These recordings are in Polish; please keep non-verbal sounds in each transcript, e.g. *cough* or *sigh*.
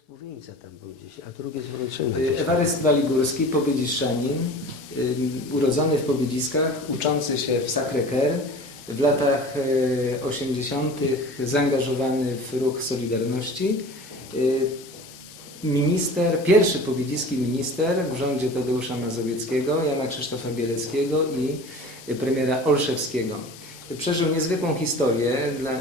Współwieńca tam był gdzieś, a drugie z Wrocławia. Y, Ewaryst Waligórski, y, urodzony w Pobydziskach, uczący się w Sacré-Cœur, w latach y, 80. zaangażowany w ruch Solidarności. Y, Minister, pierwszy pobydziski minister w rządzie Tadeusza Mazowieckiego, Jana Krzysztofa Bieleckiego i y, premiera Olszewskiego. Przeżył niezwykłą historię, dla,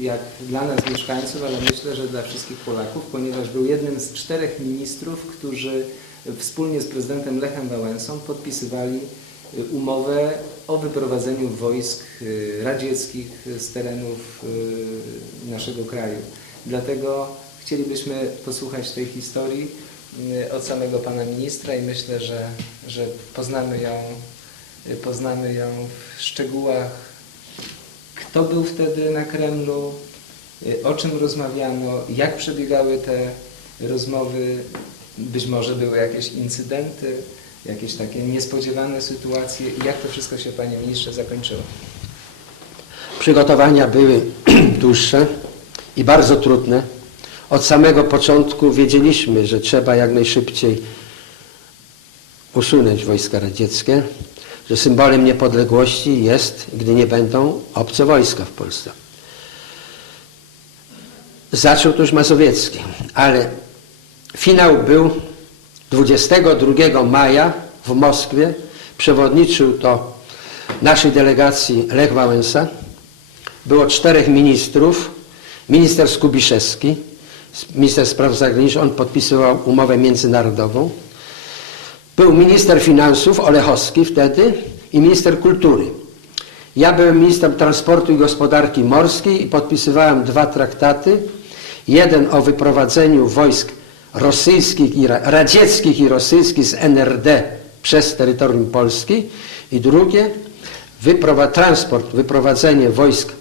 jak dla nas mieszkańców, ale myślę, że dla wszystkich Polaków, ponieważ był jednym z czterech ministrów, którzy wspólnie z prezydentem Lechem Wałęsą podpisywali y, umowę o wyprowadzeniu wojsk y, radzieckich z terenów y, naszego kraju. Dlatego chcielibyśmy posłuchać tej historii od samego pana ministra i myślę, że, że poznamy ją, poznamy ją w szczegółach kto był wtedy na Kremlu, y, o czym rozmawiano, jak przebiegały te rozmowy, być może były jakieś incydenty, jakieś takie niespodziewane sytuacje jak to wszystko się, panie ministrze, zakończyło. Przygotowania były *clears throat* dłuższe i bardzo trudne. Od samego początku wiedzieliśmy, że trzeba jak najszybciej usunąć wojska radzieckie, że symbolem niepodległości jest, gdy nie będą obce wojska w Polsce. Zaczął to już Mazowiecki, ale finał był 22 maja w Moskwie. Przewodniczył to naszej delegacji Lech Wałęsa. Było czterech ministrów. Minister Skubiszewski, minister spraw zagranicznych, on podpisywał umowę międzynarodową. Był minister finansów Olechowski wtedy i minister kultury. Ja byłem ministrem transportu i gospodarki morskiej i podpisywałem dwa traktaty. Jeden o wyprowadzeniu wojsk rosyjskich i ra- radzieckich i rosyjskich z NRD przez terytorium Polski i drugie wyprowa- transport, wyprowadzenie wojsk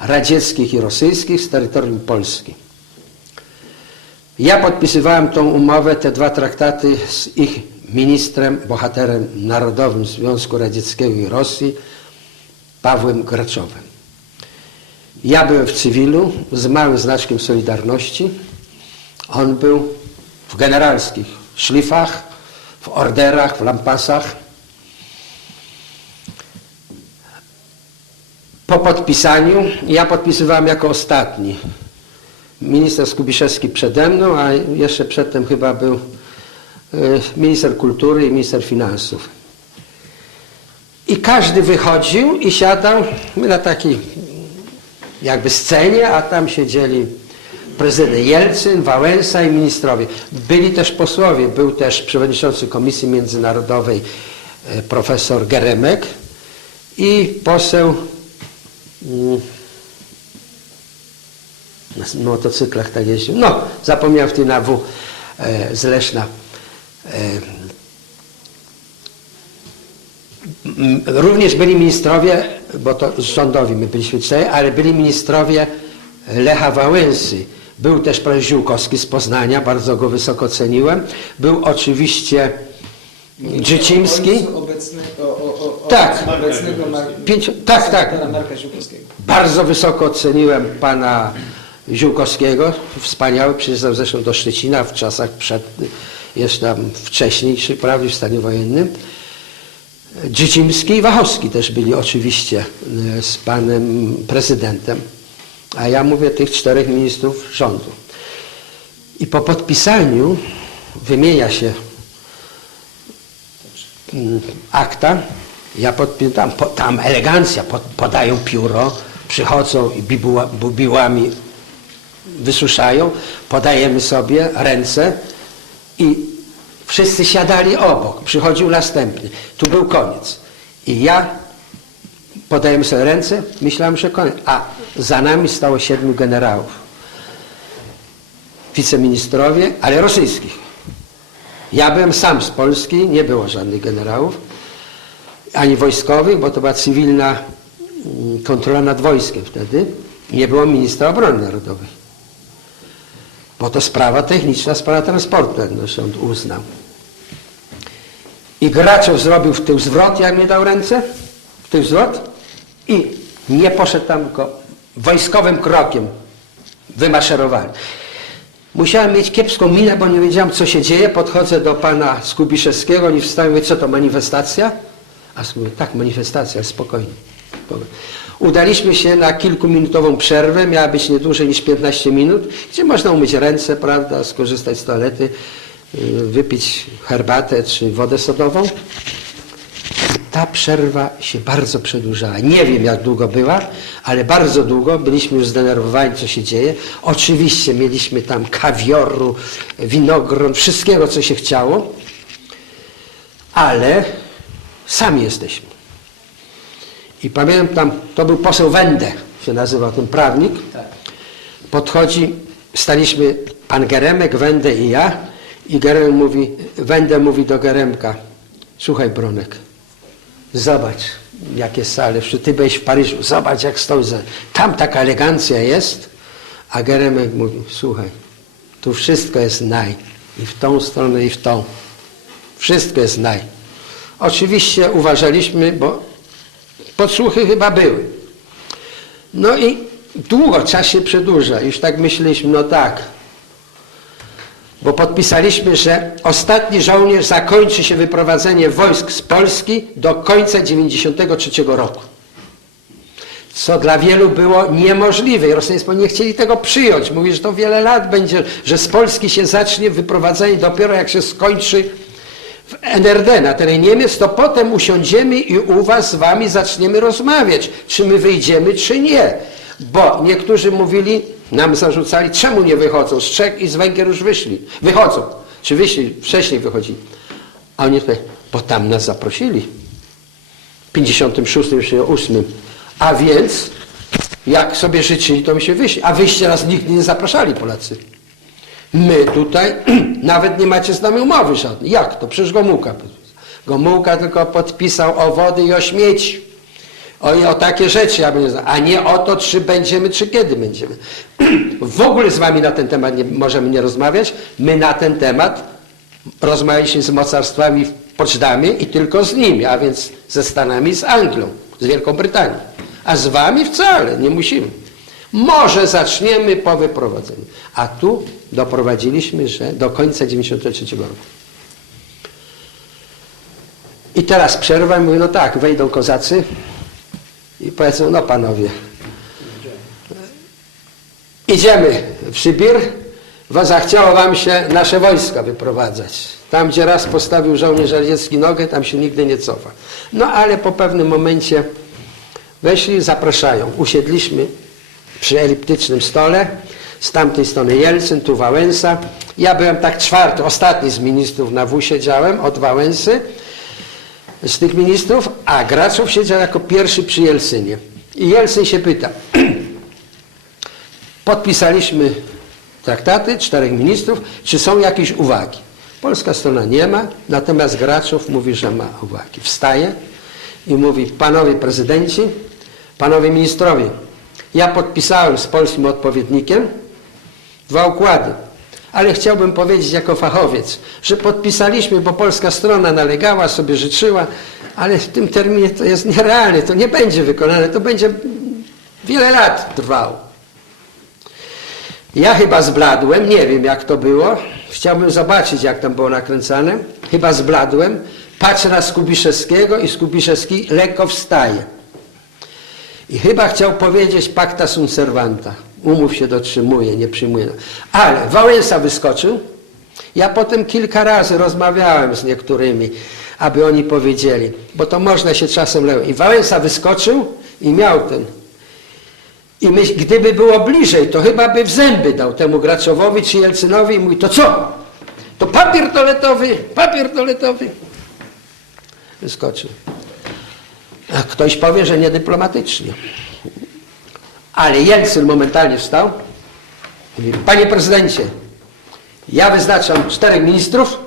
radzieckich i rosyjskich z terytorium Polski. Ja podpisywałem tą umowę, te dwa traktaty z ich ministrem, bohaterem narodowym Związku Radzieckiego i Rosji, Pawłem Graczowem. Ja byłem w cywilu z małym znaczkiem Solidarności. On był w generalskich szlifach, w orderach, w lampasach. Po podpisaniu, ja podpisywałem jako ostatni. Minister Skubiszewski przede mną, a jeszcze przedtem chyba był minister kultury i minister finansów. I każdy wychodził i siadał na takiej jakby scenie, a tam siedzieli prezydent Jelcyn, Wałęsa i ministrowie. Byli też posłowie, był też przewodniczący Komisji Międzynarodowej e, profesor Geremek i poseł mm, na motocyklach tak jeździł. No, zapomniałem w tej na W e, z Leszna. Również byli ministrowie, bo to rządowi my byliśmy cztery, ale byli ministrowie Lecha Wałęsy. Był też pan Ziółkowski z Poznania, bardzo go wysoko ceniłem. Był oczywiście o, Tak. Pięcio- tak, tak. Ziółkowskiego. Bardzo wysoko oceniłem pana Ziółkowskiego. Wspaniały, przyjeżdżał zresztą do Szczecina w czasach przed, jeszcze tam wcześniej, czy prawie w stanie wojennym. Dzicimski i Wachowski też byli oczywiście e, z panem prezydentem. A ja mówię tych czterech ministrów rządu. I po podpisaniu wymienia się mm, akta. Ja podpisam, po, tam elegancja, pod, podają pióro, przychodzą i bibuła, bibułami wysuszają, podajemy sobie ręce i wszyscy siadali obok. Przychodził następny. Tu był koniec. I ja podajemy sobie ręce, myślałem, że koniec. A za nami stało siedmiu generałów. Wiceministrowie, ale rosyjskich. Ja byłem sam z Polski, nie było żadnych generałów, ani wojskowych, bo to była cywilna mm, kontrola nad wojskiem wtedy. Nie było ministra obrony narodowej. Bo to sprawa techniczna, sprawa transportu, jak no sąd uznał. I Graczow zrobił w tył zwrot, jak mi dał ręce, w tył zwrot i nie poszedł tam, tylko wojskowym krokiem wymaszerowali. Musiałem mieć kiepską minę, bo nie wiedziałem, co się dzieje. Podchodzę do pana Skubiszewskiego, oni wstają i mówią, co to, manifestacja? A Skubisz, tak, manifestacja, spokojnie. Udaliśmy się na kilkuminutową przerwę, miała być nie dłużej niż 15 minut, gdzie można umyć ręce, prawda, skorzystać z toalety, yy, wypić herbatę czy wodę sodową. Ta przerwa się bardzo przedłużała. Nie wiem, jak długo była, ale bardzo długo. Byliśmy już zdenerwowani, co się dzieje. Oczywiście mieliśmy tam kawioru, winogron, wszystkiego, co się chciało, ale sami jesteśmy. I pamiętam, to był poseł Wende, się nazywał ten prawnik. Tak. Podchodzi, staliśmy pan Geremek, Wende i ja i Geremek mówi, Wende mówi do Geremka, słuchaj Bronek, zobacz jakie sale, ty byłeś w Paryżu, zobacz jak za- tam taka elegancja jest, a Geremek mówi, słuchaj, tu wszystko jest naj, i w tą stronę i w tą, wszystko jest naj. Oczywiście uważaliśmy, bo podsłuchy chyba były. No i długo czas się przedłuża. Już tak myśleliśmy, no tak. Bo podpisaliśmy, że ostatni żołnierz zakończy się wyprowadzenie wojsk z Polski do końca 93 roku. Co dla wielu było niemożliwe. Rosjanie nie chcieli tego przyjąć. Mówi, że to wiele lat będzie, że z Polski się zacznie wyprowadzenie dopiero jak się skończy w NRD, na terenie Niemiec, to potem usiądziemy i u was z wami zaczniemy rozmawiać, czy my wyjdziemy, czy nie. Bo niektórzy mówili, nam zarzucali, czemu nie wychodzą? Z Czech i z Węgier już wyszli. Wychodzą. Czy wyszli? Wcześniej wychodzili. A oni tutaj, bo tam nas zaprosili. W 56, 58. A więc, jak sobie życzyli, to my się wyszli. A wyście nas nigdy nie zapraszali, Polacy. My tutaj *clears throat* nawet nie macie z nami umowy żadnej. Jak to? Przecież Gomułka podpisał. Gomułka tylko podpisał o wody i o śmieci. O, o takie rzeczy, ja bym nie znał. a nie o to, czy będziemy, czy kiedy będziemy. *clears throat* W ogóle z wami na ten temat nie, możemy nie rozmawiać. My na ten temat rozmawialiśmy z mocarstwami w Poczdamie i tylko z nimi, a więc ze Stanami z Anglią, z Wielką Brytanią. A z wami wcale, nie musimy. Może zaczniemy po wyprowadzeniu. A tu doprowadziliśmy, że do końca 93 roku. I teraz przerwa mówię, no tak, wejdą kozacy i powiedzą, no panowie, idziemy w Sybir, bo zachciało wam się nasze wojska wyprowadzać. Tam, gdzie raz postawił żołnierz radziecki nogę, tam się nigdy nie cofa. No ale po pewnym momencie weszli, zapraszają. Usiedliśmy przy eliptycznym stole, z tamtej strony Jelcyn, tu Wałęsa. Ja byłem tak czwarty, ostatni z ministrów na W siedziałem, od Wałęsy, z tych ministrów, a Graczow siedział jako pierwszy przy Jelcynie. I Jelcyn się pyta, *clears throat* podpisaliśmy traktaty, czterech ministrów, czy są jakieś uwagi? Polska strona nie ma, natomiast Graczow mówi, że ma uwagi. Wstaje i mówi, panowie prezydenci, panowie ministrowie, ja podpisałem z polskim odpowiednikiem dwa układy, ale chciałbym powiedzieć jako fachowiec, że podpisaliśmy, bo polska strona nalegała, sobie życzyła, ale w tym terminie to jest nierealne, to nie będzie wykonane, to będzie wiele lat trwało. Ja chyba zbladłem, nie wiem jak to było. Chciałbym zobaczyć, jak tam było nakręcane. Chyba zbladłem. Patrzę na Skubiszewskiego i Skubiszewski lekko wstaje. I chyba chciał powiedzieć pacta sunt servanta. Umów się dotrzymuje, nie przyjmuje. Ale Wałęsa wyskoczył. Ja potem kilka razy rozmawiałem z niektórymi, aby oni powiedzieli, bo to można się czasem leło. I Wałęsa wyskoczył i miał ten i myśl, gdyby było bliżej, to chyba by w zęby dał temu Graczowowi czy Jelcynowi i mówi, to co? To papier toaletowy, papier toaletowy. Wyskoczył. Ktoś powie, że niedyplomatycznie. Ale Jelcyn momentalnie wstał. Mówi, panie prezydencie, ja wyznaczam czterech ministrów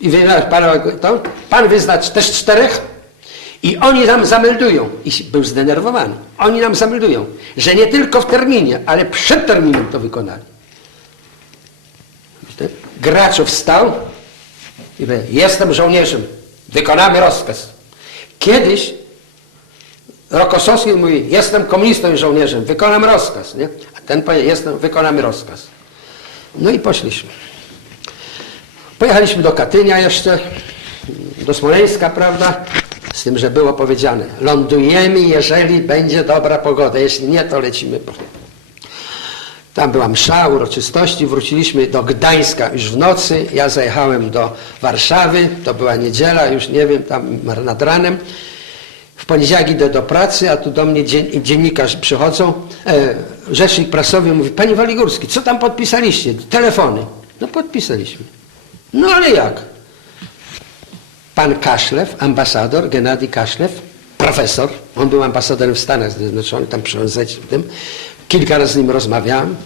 i pana, to, pan wyznacz też czterech i oni nam zameldują, i był zdenerwowany, oni nam zameldują, że nie tylko w terminie, ale przed terminem to wykonali. Graczow wstał i powiedział, jestem żołnierzem, wykonamy rozkaz. Kiedyś Rokosowski mówi, jestem komunistą i żołnierzem, wykonam rozkaz. Nie? A ten powie, jestem, wykonamy rozkaz. No i poszliśmy. Pojechaliśmy do Katynia jeszcze, do Smoleńska, prawda? Z tym, że było powiedziane, lądujemy, jeżeli będzie dobra pogoda, jeśli nie, to lecimy. Tam była msza, uroczystości, wróciliśmy do Gdańska już w nocy, ja zajechałem do Warszawy, to była niedziela, już nie wiem, tam nad ranem. W poniedziałek idę do pracy, a tu do mnie dzien, dziennikarz przychodzą, e, rzecznik prasowy mówi, panie Waligórski, co tam podpisaliście? Telefony. No podpisaliśmy. No ale jak? Pan Kaszlew, ambasador, Gennady Kaszlew, profesor, on był ambasadorem w Stanach Zjednoczonych, tam w tym, kilka razy z nim rozmawiałem,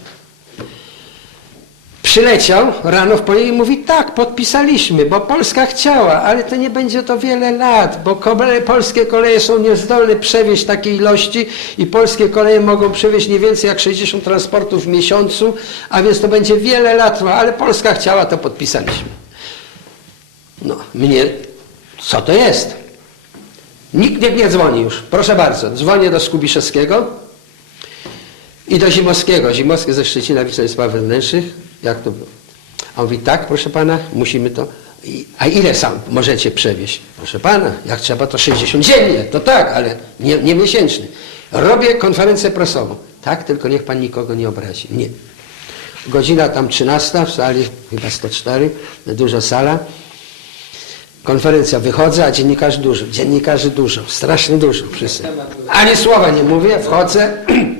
Przyleciał rano w poniedziałek i mówi, tak, podpisaliśmy, bo Polska chciała, ale to nie będzie to wiele lat, bo polskie koleje są niezdolne przewieźć takiej ilości i polskie koleje mogą przewieźć nie więcej jak 60 transportów w miesiącu, a więc to będzie wiele lat, no, ale Polska chciała, to podpisaliśmy. No, mnie, co to jest? Nikt niech nie dzwoni już, proszę bardzo, dzwonię do Skubiszewskiego, i do Zimowskiego. Zimowski ze Szczecina, Wiceminister Spraw Wewnętrznych. Jak to było? A on mówi, tak, proszę pana, musimy to. I, a ile sam możecie przewieźć? Proszę pana, jak trzeba, to 60 dziennie. To tak, ale nie, nie miesięczny. Robię konferencję prasową. Tak, tylko niech pan nikogo nie obrazi. Nie. Godzina tam 13 w sali, chyba 104, duża sala. Konferencja wychodzę, a dziennikarzy dużo. Dziennikarzy dużo, strasznie dużo wszyscy. Ani słowa nie mówię, wchodzę. *clears throat*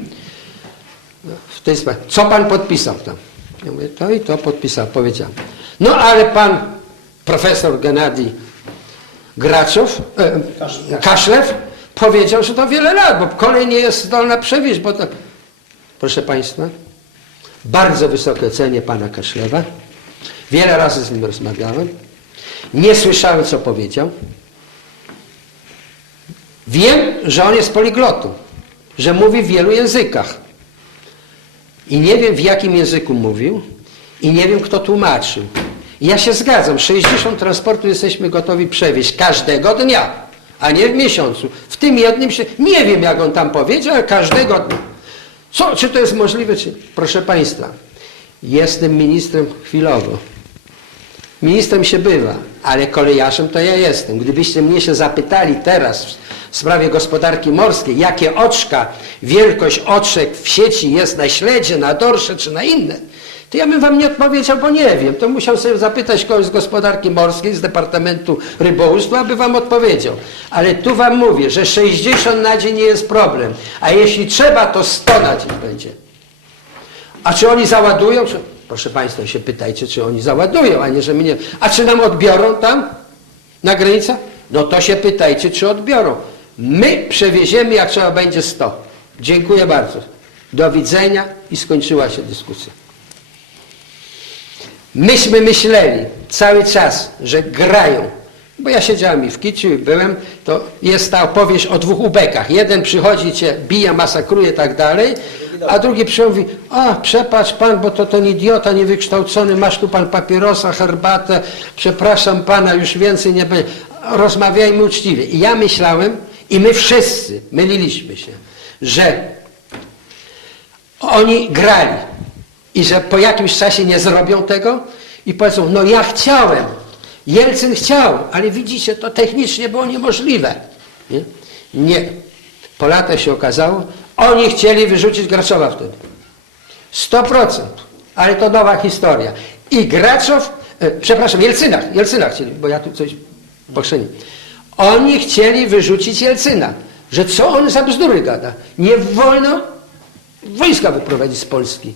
Co pan podpisał tam? Ja mówię, to i to podpisał, powiedziałem. No ale pan profesor Gennady Graczow, e, Kaszlew powiedział, że to wiele lat, bo kolej nie jest zdolna przewieźć, bo to... Proszę państwa, bardzo wysoko cenię pana Kaszlewa. Wiele razy z nim rozmawiałem. Nie słyszałem, co powiedział. Wiem, że on jest poliglotą, że mówi w wielu językach. I nie wiem w jakim języku mówił i nie wiem kto tłumaczył. Ja się zgadzam, 60 transportów jesteśmy gotowi przewieźć każdego dnia, a nie w miesiącu. W tym jednym się, nie wiem jak on tam powiedział, ale każdego dnia. Co, czy to jest możliwe? Czy... Proszę Państwa, jestem ministrem chwilowo. Ministrem się bywa, ale kolejarzem to ja jestem. Gdybyście mnie się zapytali teraz w sprawie gospodarki morskiej, jakie oczka, wielkość oczek w sieci jest na śledzie, na dorsze czy na inne, to ja bym wam nie odpowiedział, bo nie wiem. To musiał sobie zapytać kogoś z gospodarki morskiej, z Departamentu Rybołówstwa, aby wam odpowiedział. Ale tu wam mówię, że 60 na dzień nie jest problem, a jeśli trzeba, to 100 na dzień będzie. A czy oni załadują? Czy... Proszę Państwa, się pytajcie, czy oni załadują, a nie, że mnie... A czy nam odbiorą tam na granicach? No to się pytajcie, czy odbiorą. My przewieziemy, jak trzeba będzie 100. Dziękuję bardzo. Do widzenia i skończyła się dyskusja. Myśmy myśleli cały czas, że grają. Bo ja siedziałem i w Kiciu i byłem, to jest ta opowieść o dwóch ubekach. Jeden przychodzi, cię bije, masakruje i tak dalej, a drugi przychodzi, a przepatrz pan, bo to ten idiota niewykształcony, masz tu pan papierosa, herbatę, przepraszam pana, już więcej nie będzie. Rozmawiajmy uczciwie. I ja myślałem, i my wszyscy myliliśmy się, że oni grali i że po jakimś czasie nie zrobią tego i powiedzą, no ja chciałem, Jelcyn chciał, ale widzicie, to technicznie było niemożliwe. Nie? nie. Po latach się okazało, oni chcieli wyrzucić Graczowa wtedy. 100%. Ale to nowa historia. I Graczow, e, przepraszam, Jelcyna, Jelcyna chcieli, bo ja tu coś pochrzenię. Oni chcieli wyrzucić Jelcyna. Że co on za bzdury gada? Nie wolno wojska wyprowadzić z Polski.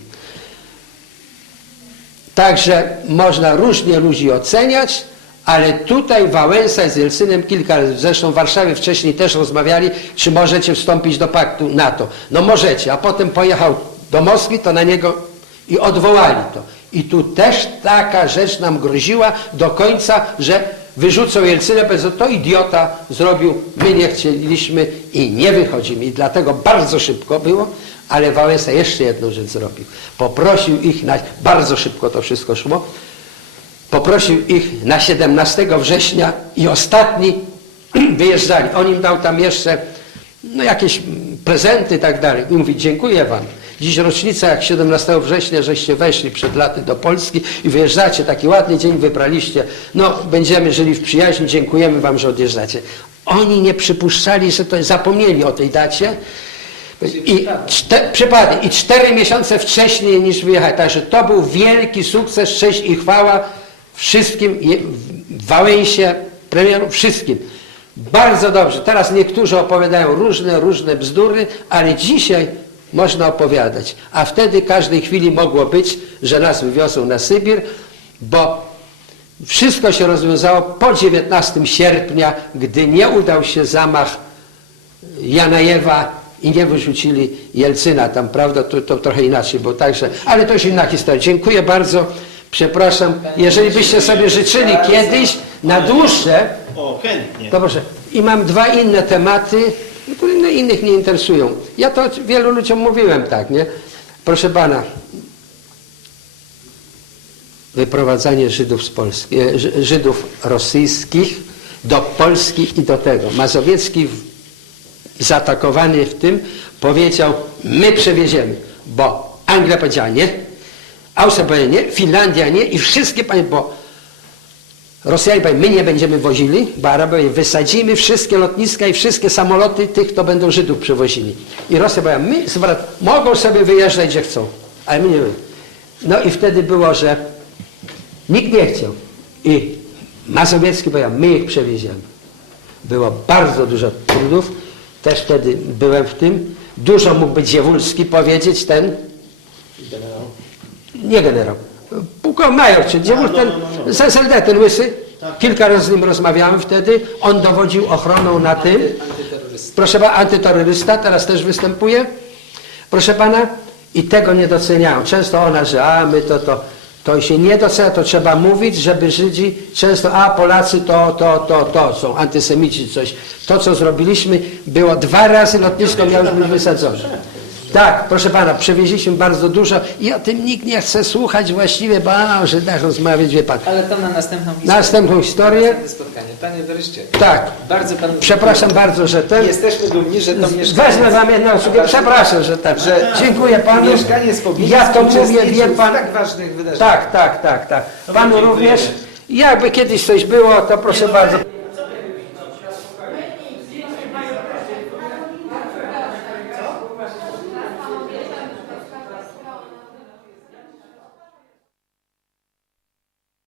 Także można różnie ludzi oceniać, ale tutaj Wałęsa z Jelcynem kilka razy, zresztą w Warszawie wcześniej też rozmawiali, czy możecie wstąpić do paktu NATO. No możecie, a potem pojechał do Moskwy, to na niego i odwołali to. I tu też taka rzecz nam groziła do końca, że wyrzucą Jelcynę, powiedzą, to idiota zrobił, my nie chcieliśmy i nie wychodzimy. I dlatego bardzo szybko było, ale Wałęsa jeszcze jedną rzecz zrobił. Poprosił ich, na, bardzo szybko to wszystko szło, poprosił ich na 17 września i ostatni *clears throat* wyjeżdżali. On im dał tam jeszcze no, jakieś prezenty i tak dalej. I mówi, dziękuję wam. Dziś rocznica, jak 17 września, żeście weszli przed laty do Polski i wyjeżdżacie, taki ładny dzień wybraliście. No, będziemy żyli w przyjaźni, dziękujemy wam, że odjeżdżacie. Oni nie przypuszczali, że to zapomnieli o tej dacie. I przypadek, i cztery miesiące wcześniej niż wyjechać. Także to był wielki sukces, cześć i chwała wszystkim, w Wałęsie, premierom, wszystkim. Bardzo dobrze. Teraz niektórzy opowiadają różne, różne bzdury, ale dzisiaj można opowiadać. A wtedy każdej chwili mogło być, że nas wywiozą na Sybir, bo wszystko się rozwiązało po 19 sierpnia, gdy nie udał się zamach Janajewa i nie wyrzucili Jelcyna tam, prawda? To, to trochę inaczej było, także, ale to już inna historia. Dziękuję bardzo, przepraszam. Jeżeli byście sobie życzyli kiedyś na dłuższe, O, chętnie. to proszę. I mam dwa inne tematy, które inne- innych nie interesują. Ja to wielu ludziom mówiłem tak, nie? Proszę pana, wyprowadzanie Żydów z Polski, e, Ży- Żydów rosyjskich do Polski i do tego. Mazowiecki w- zaatakowany w tym powiedział, my przewieziemy, bo Anglia powiedziała nie, Austria nie, Finlandia nie i wszystkie państwa, bo Rosjanie powiedzieli, my nie będziemy wozili, bo Arabowie wysadzimy wszystkie lotniska i wszystkie samoloty tych, kto będą Żydów przewozili. I Rosja powiedziała, my mogą sobie wyjeżdżać gdzie chcą, ale my nie. No i wtedy było, że nikt nie chciał. I Mazowiecki powiedział, my ich przewieziemy. Było bardzo dużo trudów, też wtedy byłem w tym. Dużo mógł być Ziewulski powiedzieć, ten, nie generał, pułkownik major, czy Dziewul, no, ten, no, no, no. z SLD, ten łysy. Tak. Kilka razy z nim rozmawiałem wtedy. On dowodził ochroną na tym. Proszę pana, antyterrorysta teraz też występuje. Proszę pana, i tego nie doceniają. Często ona, że a my to, to, to się nie docenia, to trzeba mówić, żeby Żydzi często, a Polacy to, to, to, to są antysemici coś. To, co zrobiliśmy, było dwa razy lotnisko miało być wysadzone. Tak, proszę pana, przewieźliśmy bardzo dużo i o tym nikt nie chce słuchać właściwie, bo a, o Żydach rozmawiać, wie pan. Ale to na następną historię. Następną historię. Następne spotkanie. Panie wreszcie. Tak, Bardzo panu przepraszam bardzo, że ten... Jesteśmy dumni, że to mieszkanie... Wezmę wam jedną przepraszam, że tak, Że dziękuję panu. Mieszkanie z Ja to mówię, wie pan. tak ważnych wydarzeniach. Tak, tak, tak, tak. Panu również. Jakby kiedyś coś było, to proszę bardzo.